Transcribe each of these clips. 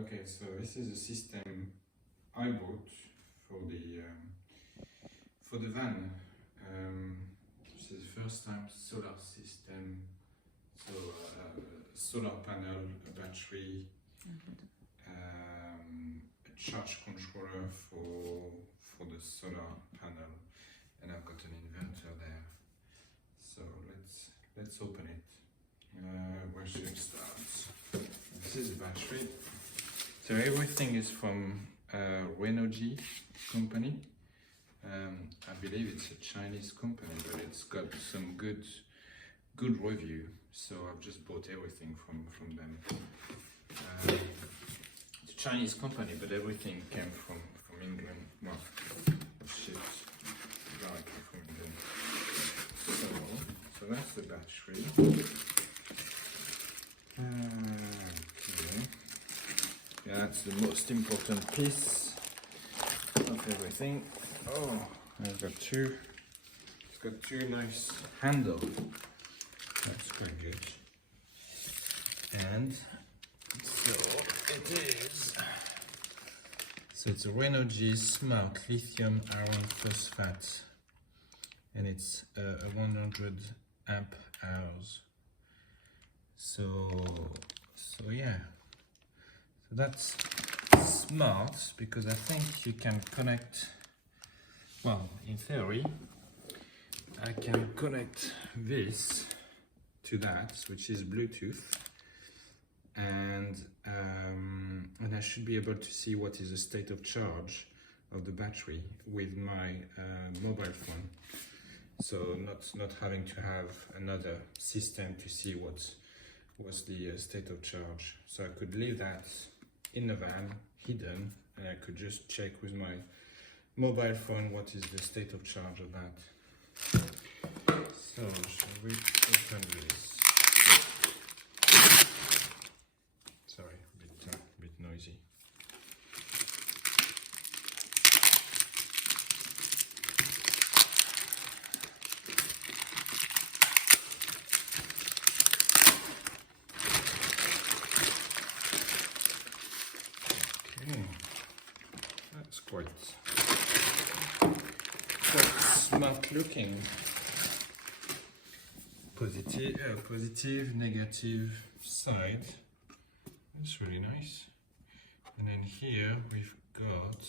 Okay, so this is a system I bought for the van. This is the first time solar system. So solar panel, a battery, a charge controller for the solar panel, and I've got an inverter there. So let's open it. Where should I start? This is the battery. So everything is from Renogy company. I believe it's a Chinese company, but it's got some good review. So I've just bought everything from them. It's a Chinese company, but everything came from England. Well, shipped directly from England. So that's the battery. Okay. Yeah, that's the most important piece of everything. Oh, I've got two. It's got two nice handles. That's quite good. And so it is. So it's a Renogy Smart Lithium Iron Phosphate, and it's a 100 amp hours. So yeah. So that's smart because I think you can connect. Well, in theory, I can connect this to that, which is Bluetooth, and I should be able to see what is the state of charge of the battery with my mobile phone. So not having to have another system to see what's the state of charge. So I could leave that in the van, hidden, and I could just check with my mobile phone what is the state of charge of that. So shall we open this? Sorry, a bit noisy. Okay, that's quite smart looking. Positive, negative side. That's really nice. And then here we've got,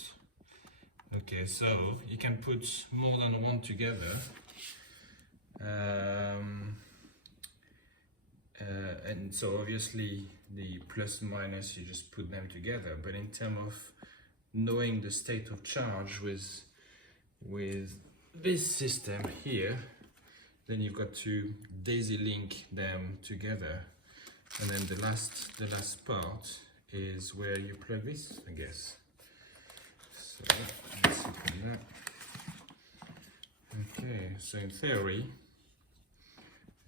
okay, so you can put more than one together. And so obviously the plus and minus, you just put them together. But in terms of knowing the state of charge with this system here, then you've got to daisy link them together, and then the last part is where you plug this, I guess. So let's open that. Okay, so in theory,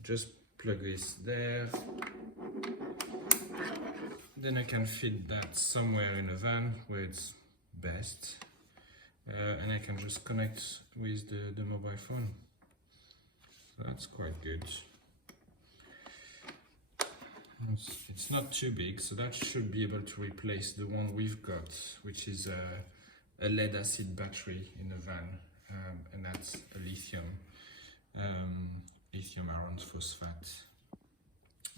just plug this there. Then I can fit that somewhere in a van where it's best, and I can just connect with the mobile phone. So that's quite good. It's not too big, so that should be able to replace the one we've got, which is a lead acid battery in the van, and that's a lithium iron phosphate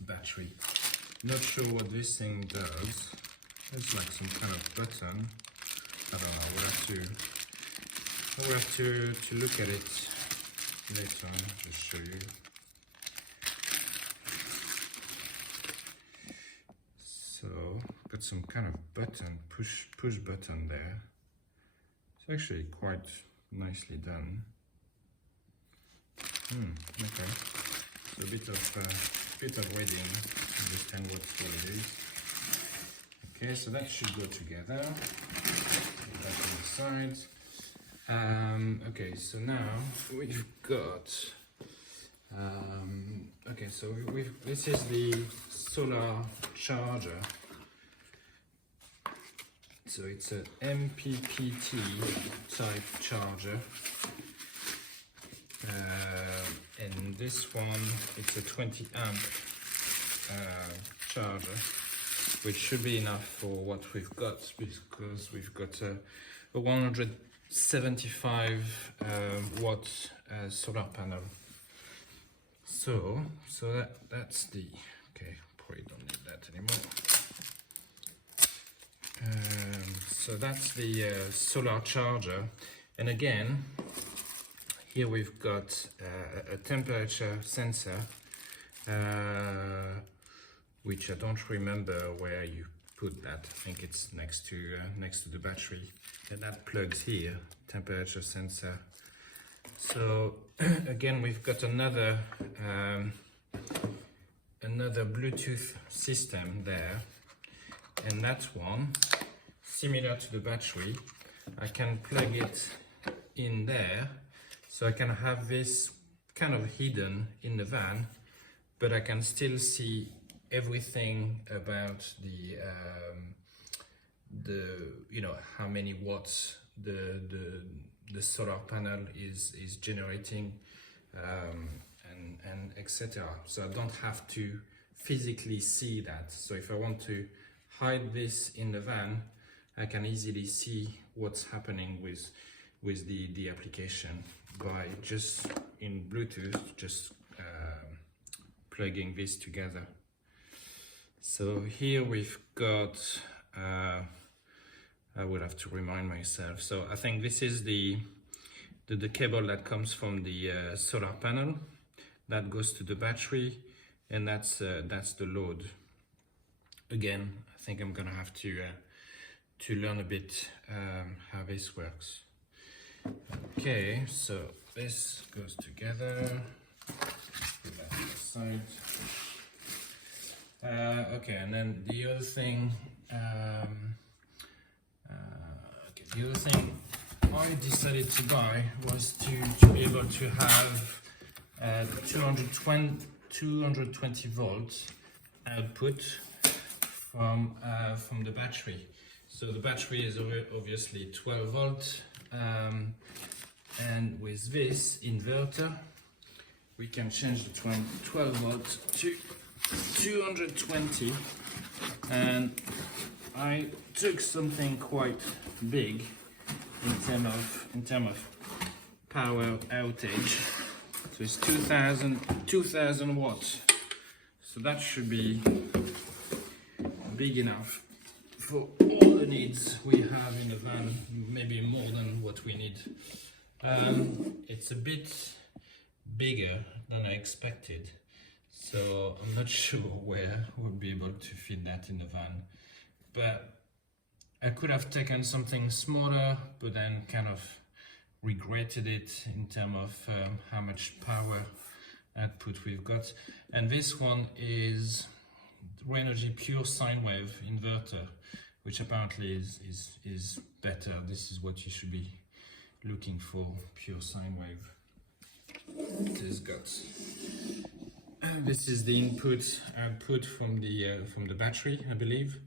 battery. Not sure what this thing does. It's like some kind of button. I don't know. We'll have to look at it later on. Just show you. So got some kind of button, push button there. It's actually quite nicely done. Okay. So a bit of reading to understand what it is. Okay, so that should go together. Put that on the side. Okay, so now we've got. Okay, so this is the solar charger. So it's a MPPT type charger. And this one, it's a 20 amp charger. which should be enough for what we've got, because we've got a 175 watt solar panel. So that's the, okay, probably don't need that anymore. So that's the solar charger, and again here we've got a temperature sensor, which I don't remember where you put that. I think it's next to the battery, and that plugs here, temperature sensor. So again, we've got another Bluetooth system there, and that one, similar to the battery, I can plug it in there, so I can have this kind of hidden in the van, but I can still see everything about the you know, how many watts the solar panel is generating, and etc. So I don't have to physically see that. So if I want to hide this in the van, I can easily see what's happening with the application by just in Bluetooth, just plugging this together. So here we've got, I would have to remind myself. So I think this is the cable that comes from the solar panel that goes to the battery, and that's the load. Again, I think I'm gonna have to learn a bit how this works. Okay, so this goes together. Put that to the side. Okay, and then the other thing, the other thing I decided to buy was to be able to have 220 volts output from the battery. So the battery is obviously 12 volts, and with this inverter, we can change the 12 volts to 220, and I took something quite big in terms of power outage. So it's 2000 watts. So that should be big enough for all the needs we have in the van, maybe more than what we need. It's a bit bigger than I expected, so I'm not sure where we'll be able to fit that in the van. But I could have taken something smaller, but then kind of regretted it in terms of how much power output we've got. And this one is Renogy pure sine wave inverter, which apparently is better. This is what you should be looking for, pure sine wave. This is the output from the battery, I believe.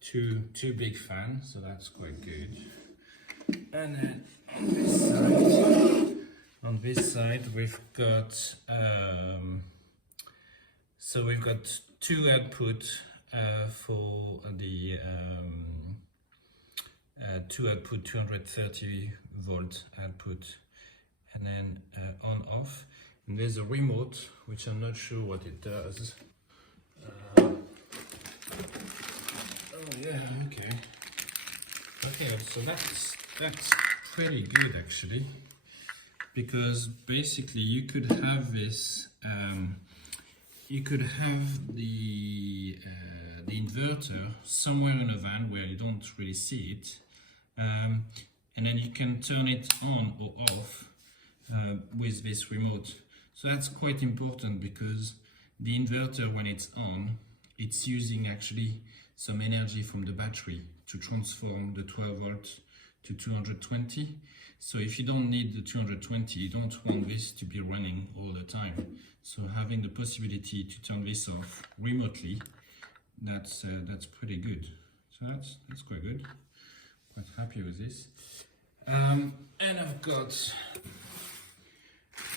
Two big fans, so that's quite good. And then on this side we've got so we've got two output for the two output 230 volt output, and then on off, and there's a remote which I'm not sure what it does. Oh yeah, okay, so that's pretty good actually, because basically you could have this you could have the inverter somewhere in a van where you don't really see it, and then you can turn it on or off with this remote. So that's quite important, because the inverter, when it's on, it's using actually some energy from the battery to transform the 12 volts to 220. So if you don't need the 220, you don't want this to be running all the time. So having the possibility to turn this off remotely, that's pretty good. So that's quite good. Quite happy with this. And I've got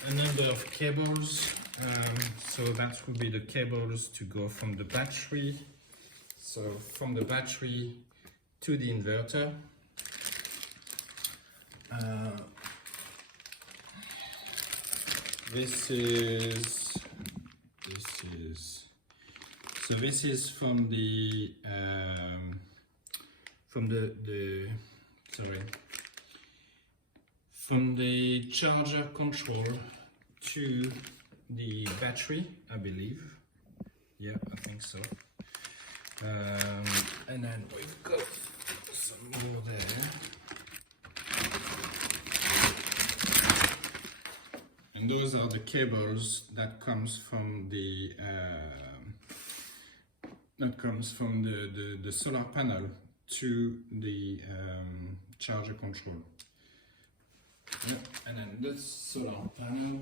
a number of cables. So that would be the cables to go from the battery. So from the battery to the inverter. This is from the from the charger control to the battery, I believe. Yeah, I think so. And then we've got some more there. And those are the cables that comes from the solar panel to the charger control. Yeah, and then this solar panel.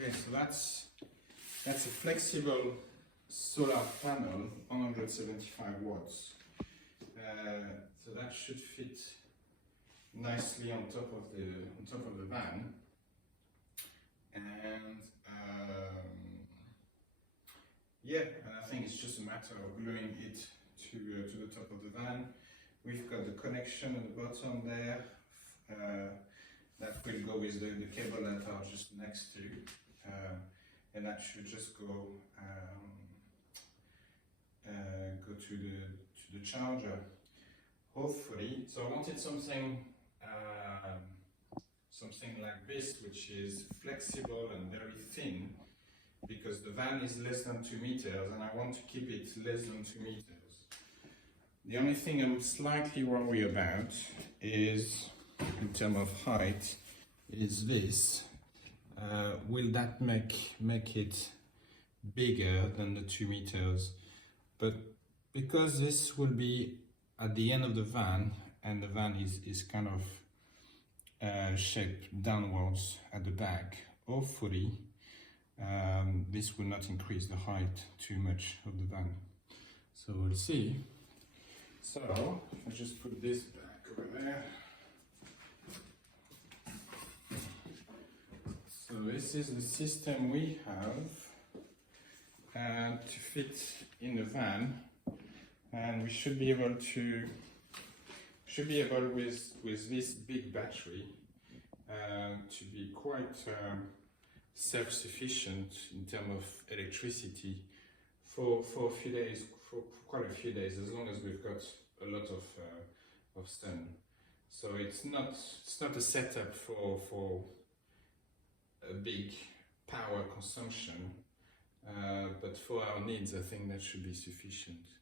Okay, so that's a flexible solar panel, 175 watts. So that should fit nicely on top of the van, and yeah, and I think it's just a matter of gluing it to the top of the van. We've got the connection at the bottom there. That will go with the cable that are just next to, and that should just go to the charger. Hopefully, so I wanted something like this, which is flexible and very thin, because the van is less than 2 meters, and I want to keep it less than 2 meters. The only thing I'm slightly worried about is, in terms of height, is this. Will that make it bigger than the 2 meters? But because this will be at the end of the van, and the van is kind of shaped downwards at the back, hopefully this will not increase the height too much of the van. So we'll see. So I just put this back over there. So this is the system we have to fit in the van, and we should be able with this big battery to be quite self-sufficient in terms of electricity for a few days, for quite a few days, as long as we've got a lot of sun. So it's not a setup for a big power consumption, but for our needs, I think that should be sufficient.